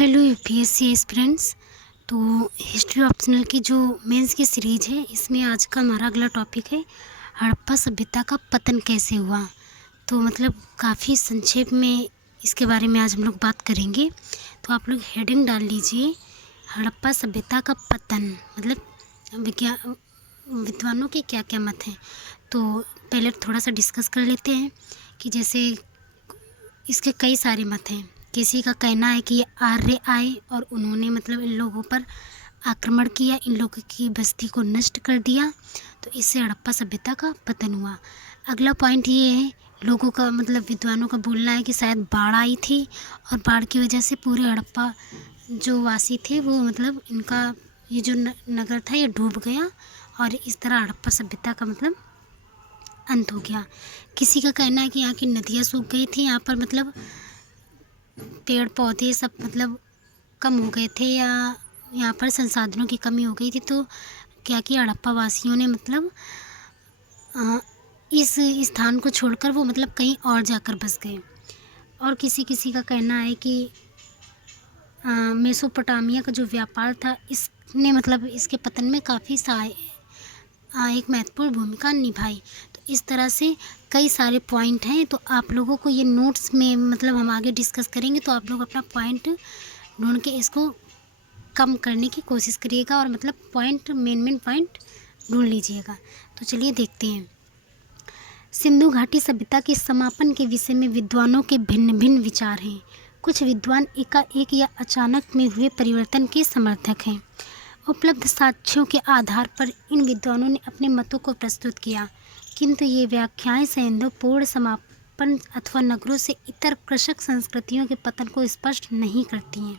Hello UPSC aspirants. तो history optional की जो मेंस की सीरीज़ है, इसमें आज का हमारा अगला टॉपिक है हड़प्पा सभ्यता का पतन कैसे हुआ। तो मतलब काफ़ी संक्षेप में इसके बारे में आज हम लोग बात करेंगे। तो आप लोग हेडिंग डाल लीजिए, हड़प्पा सभ्यता का पतन। मतलब विद्वानों के क्या क्या मत हैं। तो पहले थोड़ा सा डिस्कस कर लेते हैं कि जैसे इसके कई सारे मत हैं। किसी का कहना है कि ये आर्य आए और उन्होंने मतलब इन लोगों पर आक्रमण किया, इन लोगों की बस्ती को नष्ट कर दिया, तो इससे हड़प्पा सभ्यता का पतन हुआ। अगला पॉइंट ये है, लोगों का मतलब विद्वानों का बोलना है कि शायद बाढ़ आई थी और बाढ़ की वजह से पूरे हड़प्पा जो वासी थे वो मतलब इनका ये जो नगर था ये डूब गया और इस तरह हड़प्पा सभ्यता का मतलब अंत हो गया। किसी का कहना है कि यहाँ की नदियाँ सूख गई थी, यहाँ पर मतलब पेड़ पौधे सब मतलब कम हो गए थे या यहाँ पर संसाधनों की कमी हो गई थी। तो क्या किया हड़प्पा वासियों ने मतलब इस स्थान को छोड़कर वो मतलब कहीं और जाकर बस गए। और किसी किसी का कहना है कि मेसोपोटामिया का जो व्यापार था इसने मतलब इसके पतन में काफ़ी एक महत्वपूर्ण भूमिका निभाई। तो इस तरह से कई सारे पॉइंट हैं। तो आप लोगों को ये नोट्स में मतलब हम आगे डिस्कस करेंगे, तो आप लोग अपना पॉइंट ढूंढ के इसको कम करने की कोशिश करिएगा और मतलब पॉइंट मेन पॉइंट ढूंढ लीजिएगा। तो चलिए देखते हैं। सिंधु घाटी सभ्यता के समापन के विषय में विद्वानों के भिन्न भिन्न विचार हैं। कुछ विद्वान एकाएक या अचानक में हुए परिवर्तन के समर्थक हैं। उपलब्ध साक्ष्यों के आधार पर इन विद्वानों ने अपने मतों को प्रस्तुत किया, किंतु ये व्याख्याएं सैंधवपूर्ण समापन अथवा नगरों से इतर कृषक संस्कृतियों के पतन को स्पष्ट नहीं करती हैं।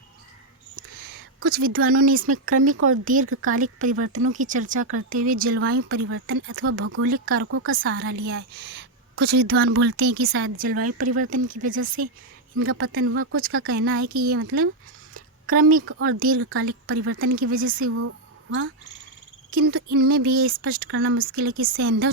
कुछ विद्वानों ने इसमें क्रमिक और दीर्घकालिक परिवर्तनों की चर्चा करते हुए जलवायु परिवर्तन अथवा भौगोलिक कारकों का सहारा लिया है। कुछ विद्वान बोलते हैं कि शायद जलवायु परिवर्तन की वजह से इनका पतन हुआ। कुछ का कहना है कि ये मतलब क्रमिक और दीर्घकालिक परिवर्तन की वजह से वो हुआ, किंतु इनमें भी ये स्पष्ट करना मुश्किल है कि सैंधव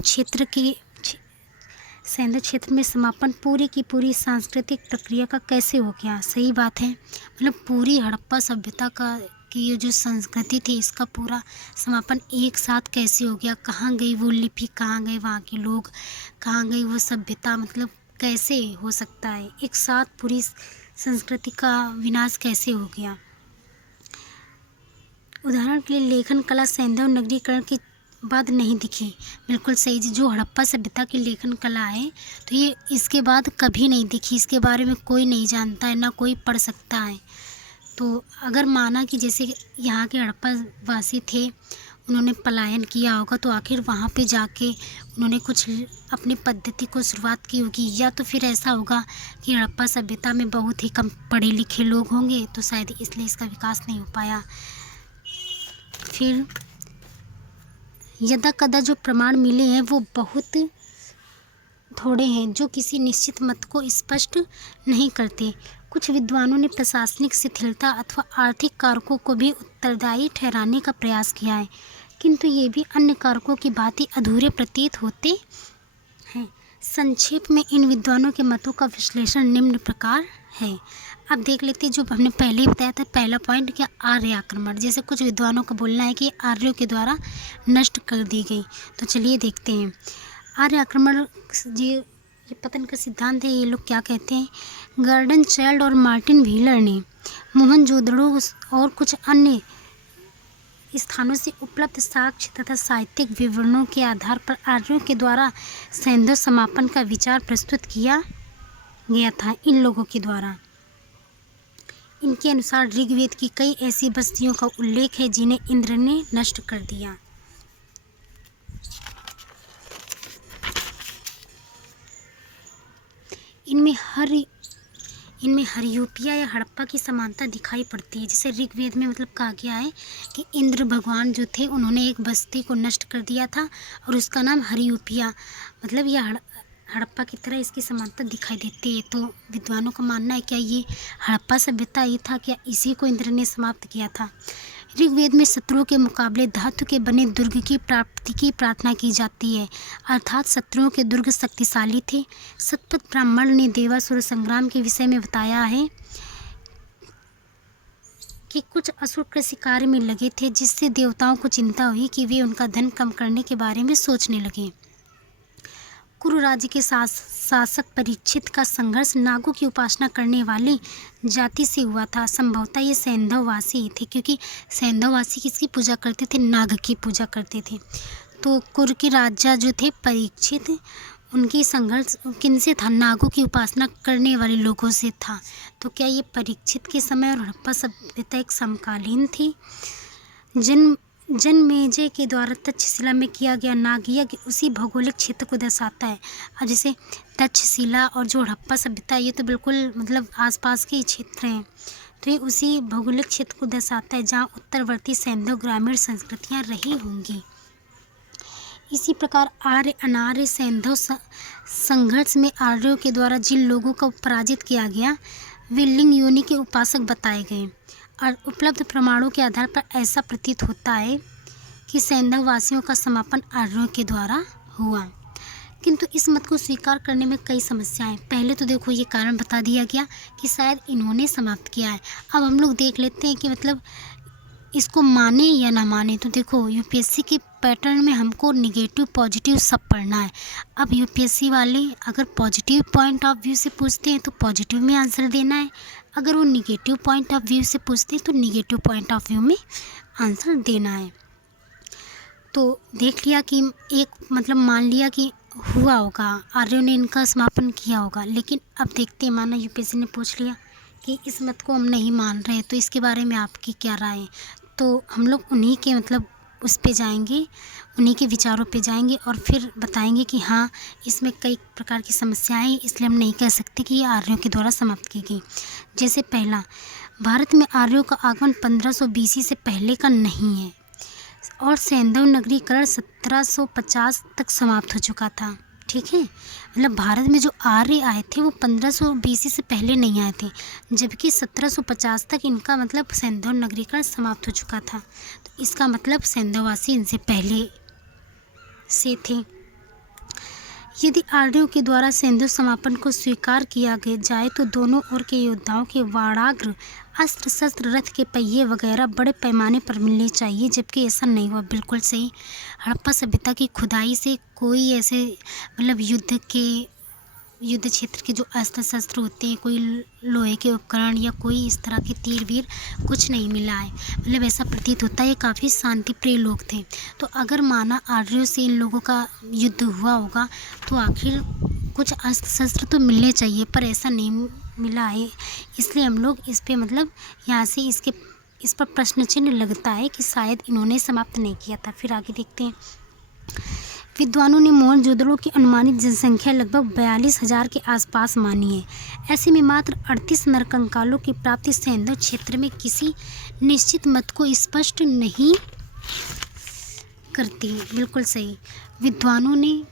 क्षेत्र में समापन पूरी की पूरी सांस्कृतिक प्रक्रिया का कैसे हो गया। सही बात है, मतलब पूरी हड़प्पा सभ्यता की ये जो संस्कृति थी इसका पूरा समापन एक साथ कैसे हो गया। कहाँ गई वो लिपि, कहाँ गए वहाँ के लोग, कहाँ गई वो सभ्यता, मतलब कैसे हो सकता है एक साथ पूरी संस्कृति का विनाश कैसे हो गया। उदाहरण के लिए लेखन कला सैंधव नगरीकरण के बाद नहीं दिखी। बिल्कुल सही जी, जो हड़प्पा सभ्यता की लेखन कला है तो ये इसके बाद कभी नहीं दिखी। इसके बारे में कोई नहीं जानता है, ना कोई पढ़ सकता है। तो अगर माना कि जैसे यहाँ के हड़प्पा वासी थे, उन्होंने पलायन किया होगा, तो आखिर वहाँ पे जाके उन्होंने कुछ अपनी पद्धति को शुरुआत की होगी, या तो फिर ऐसा होगा कि हड़प्पा सभ्यता में बहुत ही कम पढ़े लिखे लोग होंगे, तो शायद इसलिए इसका विकास नहीं हो पाया। फिर यदा कदा जो प्रमाण मिले हैं वो बहुत थोड़े हैं, जो किसी निश्चित मत को स्पष्ट नहीं करते। कुछ विद्वानों ने प्रशासनिक शिथिलता अथवा आर्थिक कारकों को भी उत्तरदायी ठहराने का प्रयास किया है, किंतु ये भी अन्य कारकों की भांति अधूरे प्रतीत होते हैं। संक्षेप में इन विद्वानों के मतों का विश्लेषण निम्न प्रकार है। अब देख लेते हैं, जो हमने पहले ही बताया था, पहला पॉइंट क्या, आर्य आक्रमण। जैसे कुछ विद्वानों का बोलना है कि आर्यों के द्वारा नष्ट कर दी गई। तो चलिए देखते हैं आर्य आक्रमण ये पतन का सिद्धांत है। ये लोग क्या कहते हैं, गार्डन चाइल्ड और मार्टिन व्हीलर ने मोहनजोदड़ो और कुछ अन्य स्थानों से उपलब्ध साक्ष्य तथा साहित्यिक विवरणों के आधार पर आर्यों के द्वारा सैंधव समापन का विचार प्रस्तुत किया गया था। इन लोगों के द्वारा इनके अनुसार ऋग्वेद की कई ऐसी बस्तियों का उल्लेख है जिन्हें इंद्र ने नष्ट कर दिया। इनमें हरियूपिया या हड़प्पा की समानता दिखाई पड़ती है। जैसे ऋग्वेद में मतलब कहा गया है कि इंद्र भगवान जो थे उन्होंने एक बस्ती को नष्ट कर दिया था और उसका नाम हरियूपिया, मतलब यह हड़प्पा की तरह इसकी समानता दिखाई देती है। तो विद्वानों का मानना है क्या ये हड़प्पा सभ्यता ही था, क्या इसी को इंद्र ने समाप्त किया था। ऋग्वेद में शत्रुओं के मुकाबले धातु के बने दुर्ग की प्राप्ति की प्रार्थना की जाती है, अर्थात शत्रुओं के दुर्ग शक्तिशाली थे। शतपथ ब्राह्मण ने देवासुर संग्राम के विषय में बताया है कि कुछ असुर कृषि कार्य में लगे थे, जिससे देवताओं को चिंता हुई कि वे उनका धन कम करने के बारे में सोचने लगे। कुरु राज्य के शासक परीक्षित का संघर्ष नागों की उपासना करने वाली जाति से हुआ था। संभवतः ये सैंधववासी ही थे, क्योंकि सैंधववासी किसकी पूजा करते थे? नाग की पूजा करते थे। तो कुरु के राजा जो थे परीक्षित, उनकी संघर्ष किनसे था? नागों की उपासना करने वाले लोगों से था। तो क्या ये परीक्षित के समय और हड़प्पा सभ्यता एक समकालीन थी? जनमेजय के द्वारा तक्षशिला में किया गया नाग यज्ञ उसी भौगोलिक क्षेत्र को दर्शाता है। अब जैसे तक्षशिला और जो हड़प्पा सभ्यता, ये तो बिल्कुल मतलब आसपास के ही क्षेत्र हैं, तो ये उसी भौगोलिक क्षेत्र को दर्शाता है जहाँ उत्तरवर्ती सैंधव ग्रामीण संस्कृतियाँ रही होंगी। इसी प्रकार आर्य अनार्य सैंधव संघर्ष में आर्यों के द्वारा जिन लोगों को पराजित किया गया वे लिंग योनि के उपासक बताए गए, और उपलब्ध प्रमाणों के आधार पर ऐसा प्रतीत होता है कि सैंधव वासियों का समापन आर्यों के द्वारा हुआ। किंतु इस मत को स्वीकार करने में कई समस्याएं। पहले तो देखो ये कारण बता दिया गया कि शायद इन्होंने समाप्त किया है। अब हम लोग देख लेते हैं कि मतलब इसको माने या ना माने। तो देखो यूपीएससी के पैटर्न में हमको निगेटिव पॉजिटिव सब पढ़ना है। अब यूपीएससी वाले अगर पॉजिटिव पॉइंट ऑफ व्यू से पूछते हैं तो पॉजिटिव में आंसर देना है, अगर वो निगेटिव पॉइंट ऑफ व्यू से पूछते हैं तो निगेटिव पॉइंट ऑफ व्यू में आंसर देना है। तो देख लिया कि एक मतलब मान लिया कि हुआ होगा, आर्यों ने इनका समापन किया होगा, लेकिन अब देखते हैं, माना यूपीएससी ने पूछ लिया कि इस मत को हम नहीं मान रहे, तो इसके बारे में आपकी क्या राय है? तो हम लोग उन्हीं के मतलब उस पे जाएंगे, उन्हीं के विचारों पे जाएंगे और फिर बताएंगे कि हाँ इसमें कई प्रकार की समस्याएं हैं, इसलिए हम नहीं कह सकते कि ये आर्यों के द्वारा समाप्त की गई। जैसे पहला, भारत में आर्यों का आगमन 1500 BC से पहले का नहीं है और सैंधव नगरीकरण 1750 तक समाप्त हो चुका था। ठीक है, मतलब भारत में जो आर्य आए थे वो 1500 BC से पहले नहीं आए थे, जबकि 1750 तक इनका मतलब सैंधव नगरीकरण समाप्त हो चुका था। तो इसका मतलब सैंधववासी इनसे पहले से थे। यदि आर्यों के द्वारा सैंधव समापन को स्वीकार किया जाए तो दोनों ओर के योद्धाओं के वाड़ाग्र, अस्त्र शस्त्र, रथ के पहिए वगैरह बड़े पैमाने पर मिलने चाहिए, जबकि ऐसा नहीं हुआ। बिल्कुल सही। हड़प्पा सभ्यता की खुदाई से कोई ऐसे मतलब युद्ध क्षेत्र के जो अस्त्र शस्त्र होते हैं, कोई लोहे के उपकरण या कोई इस तरह के तीर वीर कुछ नहीं मिला है। मतलब ऐसा प्रतीत होता है ये काफ़ी शांतिप्रिय लोग थे। तो अगर माना आर्यों से इन लोगों का युद्ध हुआ होगा तो आखिर कुछ अस्त्र शस्त्र तो मिलने चाहिए, पर ऐसा नहीं मिला है। इसलिए हम लोग इस पे मतलब यहाँ से इस पर प्रश्न चिन्ह लगता है कि शायद इन्होंने समाप्त नहीं किया था। फिर आगे देखते हैं। विद्वानों ने मोहनजोदड़ो की अनुमानित जनसंख्या लगभग 42,000 के आसपास मानी है। ऐसे में मात्र 38 नरकंकालों की प्राप्ति सैंधव क्षेत्र में किसी निश्चित मत को स्पष्ट नहीं करती। बिल्कुल सही। विद्वानों ने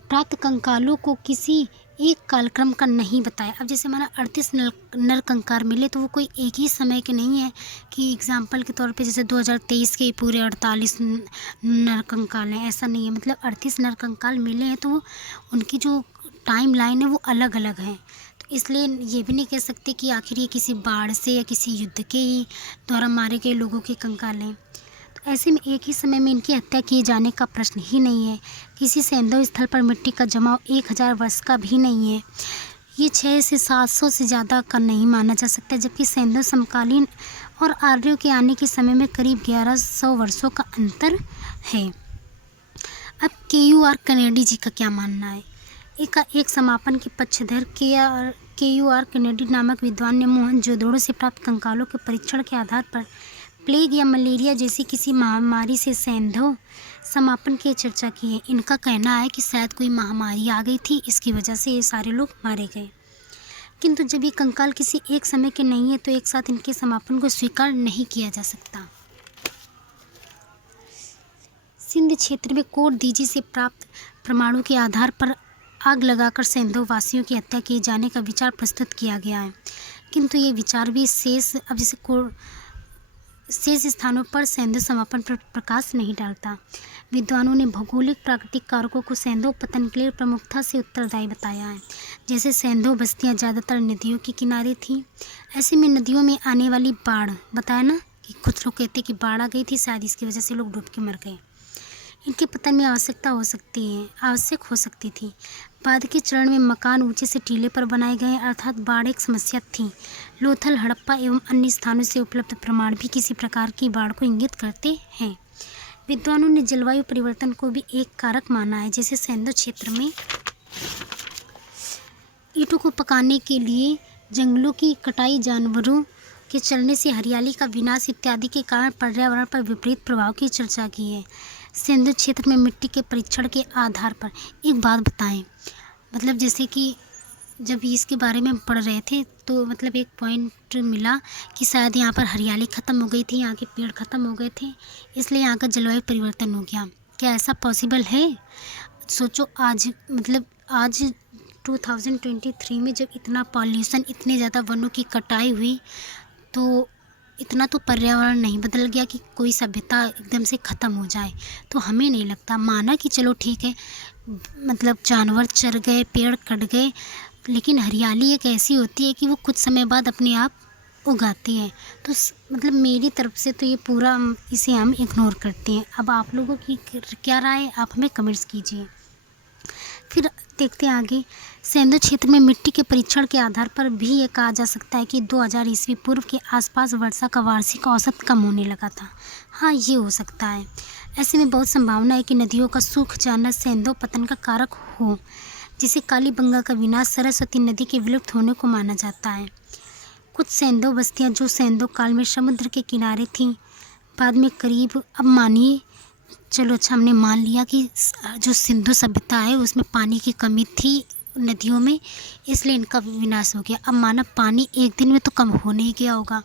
प्राप्त कंकालों को किसी एक कालक्रम का नहीं बताया। अब जैसे माना 38 नरकंकाल मिले तो वो कोई एक ही समय के नहीं है कि एग्जाम्पल के तौर पे जैसे 2023 के पूरे 48 नरकंकाल हैं, ऐसा नहीं है। मतलब 38 नरकंकाल मिले हैं तो वो उनकी जो टाइम लाइन है वो अलग अलग है। तो इसलिए ये भी नहीं कह सकते कि आखिर ये किसी बाढ़ से या किसी युद्ध के ही द्वारा मारे गए लोगों के कंकाल हैं। तो ऐसे में एक ही समय में इनकी हत्या किए जाने का प्रश्न ही नहीं है। किसी सैंधव स्थल पर मिट्टी का जमाव 1000 वर्ष का भी नहीं है। ये 600 से 700 से ज़्यादा का नहीं माना जा सकता, जबकि सैंधव समकालीन और आर्यों के आने के समय में करीब 1100 वर्षों का अंतर है। अब KUR कनेडी जी का क्या मानना है? एक समापन के पक्षधर KUR कनेडी नामक विद्वान ने मोहनजोदड़ो से प्राप्त कंकालों के परीक्षण के आधार पर प्लेग या मलेरिया जैसी किसी महामारी से सैंधव समापन की चर्चा की है। इनका कहना है कि शायद कोई महामारी आ गई थी, इसकी वजह से ये सारे लोग मारे गए। किंतु जब ये कंकाल किसी एक समय के नहीं है तो एक साथ इनके समापन को स्वीकार नहीं किया जा सकता। सिंध क्षेत्र में कोट दीजी से प्राप्त प्रमाणों के आधार पर आग लगाकर सैंधव वासियों की हत्या किए जाने का विचार प्रस्तुत किया गया है, किंतु ये विचार भी शेष अब जैसे शेष स्थानों पर सैंधव समापन पर प्रकाश नहीं डालता। विद्वानों ने भौगोलिक प्राकृतिक कारकों को सैंधव पतन के लिए प्रमुखता से उत्तरदायी बताया है। जैसे सैंधव बस्तियां ज़्यादातर नदियों के किनारे थीं। ऐसे में नदियों में आने वाली बाढ़, बताया ना कि कुछ लोग कहते कि बाढ़ आ गई थी, शायद इसकी वजह से लोग डूब के मर गए। इनके पतन में आवश्यक हो सकती थी। बाद के चरण में मकान ऊंचे से टीले पर बनाए गए, अर्थात बाढ़ एक समस्या थी। लोथल, हड़प्पा एवं अन्य स्थानों से उपलब्ध प्रमाण भी किसी प्रकार की बाढ़ को इंगित करते हैं। विद्वानों ने जलवायु परिवर्तन को भी एक कारक माना है। जैसे सैंधव क्षेत्र में ईंटों को पकाने के लिए जंगलों की कटाई, जानवरों के चलने से हरियाली का विनाश इत्यादि के कारण पर्यावरण पर विपरीत प्रभाव की चर्चा की है। सैंधव क्षेत्र में मिट्टी के परीक्षण के आधार पर एक बात बताएं, मतलब जैसे कि जब इसके बारे में पढ़ रहे थे तो मतलब एक पॉइंट मिला कि शायद यहाँ पर हरियाली ख़त्म हो गई थी, यहाँ के पेड़ ख़त्म हो गए थे, इसलिए यहाँ का जलवायु परिवर्तन हो गया। क्या ऐसा पॉसिबल है? सोचो आज 2023 में जब इतना पॉल्यूशन, इतने ज़्यादा वनों की कटाई हुई, तो इतना तो पर्यावरण नहीं बदल गया कि कोई सभ्यता एकदम से ख़त्म हो जाए। तो हमें नहीं लगता, माना कि चलो ठीक है, मतलब जानवर चर गए, पेड़ कट गए, लेकिन हरियाली एक ऐसी होती है कि वो कुछ समय बाद अपने आप उगाती है। तो मतलब मेरी तरफ से तो ये पूरा इसे हम इग्नोर करते हैं। अब आप लोगों की क्या राय है, आप हमें कमेंट्स कीजिए। फिर देखते हैं आगे। सैंधव क्षेत्र में मिट्टी के परीक्षण के आधार पर भी ये कहा जा सकता है कि 2000 ईस्वी पूर्व के आसपास वर्षा का वार्षिक औसत कम होने लगा था। हाँ, ये हो सकता है। ऐसे में बहुत संभावना है कि नदियों का सूख जाना सैंधव पतन का कारक हो, जिसे कालीबंगा का विनाश सरस्वती नदी के विलुप्त होने को माना जाता है। कुछ सैंधव बस्तियाँ जो सैंधव काल में समुद्र के किनारे थीं, बाद में करीब, अब मानिए चलो अच्छा हमने मान लिया कि जो सिंधु सभ्यता है उसमें पानी की कमी थी नदियों में, इसलिए इनका विनाश हो गया। अब माना पानी एक दिन में तो कम हो नहीं गया होगा,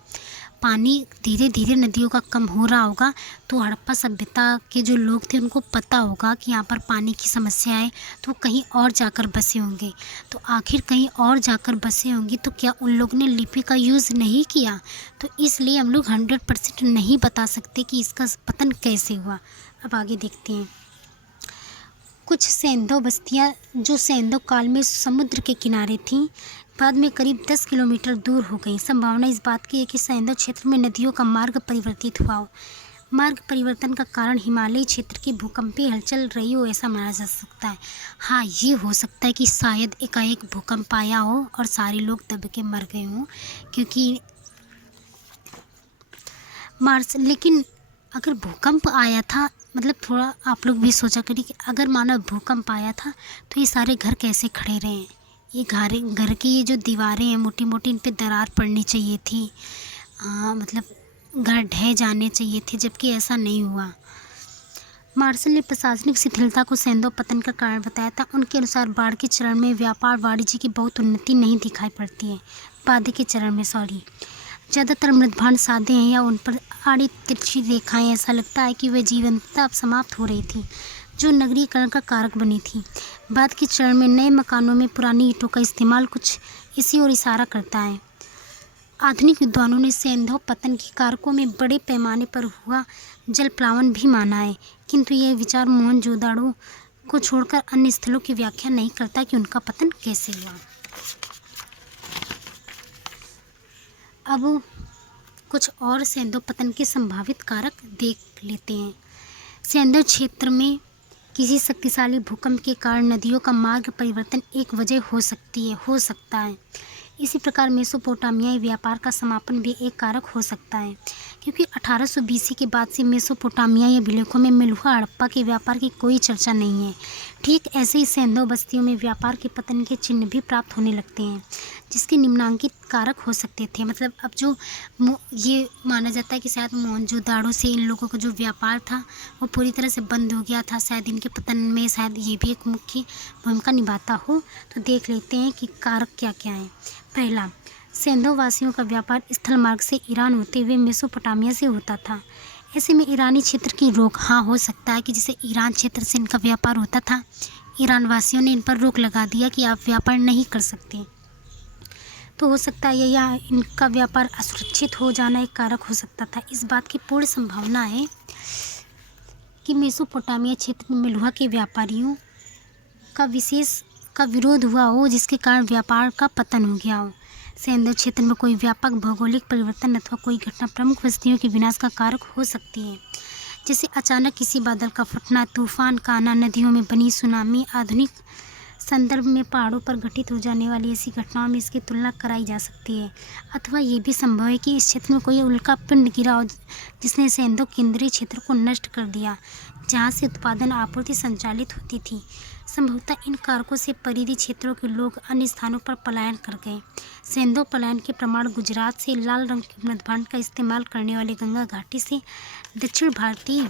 पानी धीरे धीरे नदियों का कम हो रहा होगा। तो हड़प्पा सभ्यता के जो लोग थे उनको पता होगा कि यहाँ पर पानी की समस्या है, तो कहीं और जाकर बसे होंगे। तो आखिर कहीं और जाकर बसे होंगी तो क्या उन लोगों ने लिपि का यूज़ नहीं किया? तो इसलिए हम लोग 100% नहीं बता सकते कि इसका पतन कैसे हुआ। अब आगे देखते हैं। कुछ सैंधव बस्तियाँ जो सैंधव काल में समुद्र के किनारे थीं, बाद में करीब 10 किलोमीटर दूर हो गई। संभावना इस बात की है कि सैंधव क्षेत्र में नदियों का मार्ग परिवर्तित हुआ हो। मार्ग परिवर्तन का कारण हिमालयी क्षेत्र की भूकंपीय हलचल रही हो, ऐसा माना जा सकता है। हाँ, ये हो सकता है कि शायद एकाएक भूकंप आया हो और सारे लोग दब के मर गए हों, क्योंकि लेकिन अगर भूकंप आया था, मतलब थोड़ा आप लोग भी सोचा करिए कि अगर माना भूकंप आया था तो ये सारे घर कैसे खड़े रहे? ये घर की ये जो दीवारें हैं मोटी मोटी, इन पे दरार पड़नी चाहिए थी, मतलब घर ढह जाने चाहिए थे, जबकि ऐसा नहीं हुआ। मार्शल ने प्रशासनिक शिथिलता को सैंधव पतन का कारण बताया था। उनके अनुसार बाढ़ के चरण में व्यापार वाणिज्य की बहुत उन्नति नहीं दिखाई पड़ती है। बाद के चरण में ज़्यादातर मृदभांड सादे हैं या उन पर आड़ी तिरछी रेखाएं, ऐसा लगता है कि वह जीवंतता अब समाप्त हो रही थी, जो नगरीकरण का कारक बनी थी। बाद के चरण में नए मकानों में पुरानी ईंटों का इस्तेमाल कुछ इसी ओर इशारा करता है। आधुनिक विद्वानों ने सैंधव पतन के कारकों में बड़े पैमाने पर हुआ जल प्लावन भी माना है, किंतु यह विचार मोहनजोदाड़ो को छोड़कर अन्य स्थलों की व्याख्या नहीं करता कि उनका पतन कैसे हुआ। अब कुछ और सैंधव पतन के संभावित कारक देख लेते हैं। सैंधव क्षेत्र में किसी शक्तिशाली भूकंप के कारण नदियों का मार्ग परिवर्तन एक वजह हो सकता है। इसी प्रकार मेसोपोटामियाई व्यापार का समापन भी एक कारक हो सकता है, क्योंकि 1800 BC के बाद से मेसोपोटामियाई अभिलेखों में मिलुआ हड़प्पा के व्यापार की कोई चर्चा नहीं है। ठीक ऐसे ही सैंधव बस्तियों में व्यापार के पतन के चिन्ह भी प्राप्त होने लगते हैं, जिसके निम्नांकित कारक हो सकते थे। मतलब अब जो ये माना जाता है कि शायद मोहनजोदाड़ो से इन लोगों का जो व्यापार था वो पूरी तरह से बंद हो गया था, शायद इनके पतन में शायद ये भी एक मुख्य भूमिका निभाता हो। तो देख लेते हैं कि कारक क्या क्या हैं। पहला, सैंधव वासियों का व्यापार स्थल मार्ग से ईरान होते हुए मेसोपोटामिया से होता था। ऐसे में ईरानी क्षेत्र की रोक, हाँ हो सकता है कि जैसे ईरान क्षेत्र से इनका व्यापार होता था, ईरान वासियों ने इन पर रोक लगा दिया कि आप व्यापार नहीं कर सकते। तो हो सकता है या इनका व्यापार असुरक्षित हो जाना एक कारक हो सकता था। इस बात की पूर्ण संभावना है कि मेसोपोटामिया क्षेत्र में मेलुहा के व्यापारियों का विरोध हुआ हो, जिसके कारण व्यापार का पतन हो गया हो। सेंधु क्षेत्र में कोई व्यापक भौगोलिक परिवर्तन अथवा कोई घटना प्रमुख बस्तियों के विनाश का कारक हो सकती है, जैसे अचानक किसी बादल का फटना, तूफान का आना, नदियों में बनी सुनामी। आधुनिक संदर्भ में पहाड़ों पर घटित हो जाने वाली ऐसी घटनाओं में इसकी तुलना कराई जा सकती है। अथवा ये भी संभव है कि इस क्षेत्र में कोई उल्का पिंड गिरा हो जिसने सेंधु केंद्रीय क्षेत्र को नष्ट कर दिया, जहाँ से उत्पादन आपूर्ति संचालित होती थी। संभवतः इन कारकों से परिधि क्षेत्रों के लोग अन्य स्थानों पर पलायन कर गए। सेंधु पलायन के प्रमाण गुजरात से लाल रंग के मृदभांड का इस्तेमाल करने वाली गंगा घाटी से दक्षिण भारतीय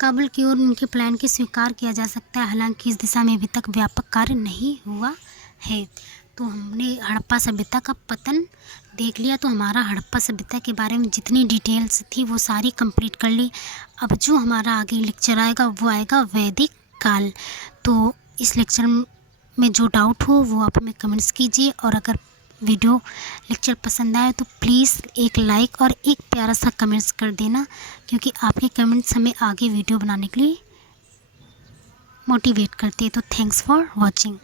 काबुल की ओर उनके प्लान के स्वीकार किया जा सकता है। हालांकि इस दिशा में अभी तक व्यापक कार्य नहीं हुआ है। तो हमने हड़प्पा सभ्यता का पतन देख लिया। तो हमारा हड़प्पा सभ्यता के बारे में जितनी डिटेल्स थी वो सारी कंप्लीट कर ली। अब जो हमारा आगे लेक्चर आएगा वो आएगा वैदिक काल। तो इस लेक्चर में जो डाउट हो वो आप हमें कमेंट्स कीजिए, और अगर वीडियो लेक्चर पसंद आए तो प्लीज़ एक लाइक और एक प्यारा सा कमेंट्स कर देना, क्योंकि आपके कमेंट्स हमें आगे वीडियो बनाने के लिए मोटिवेट करते हैं। तो थैंक्स फॉर वॉचिंग।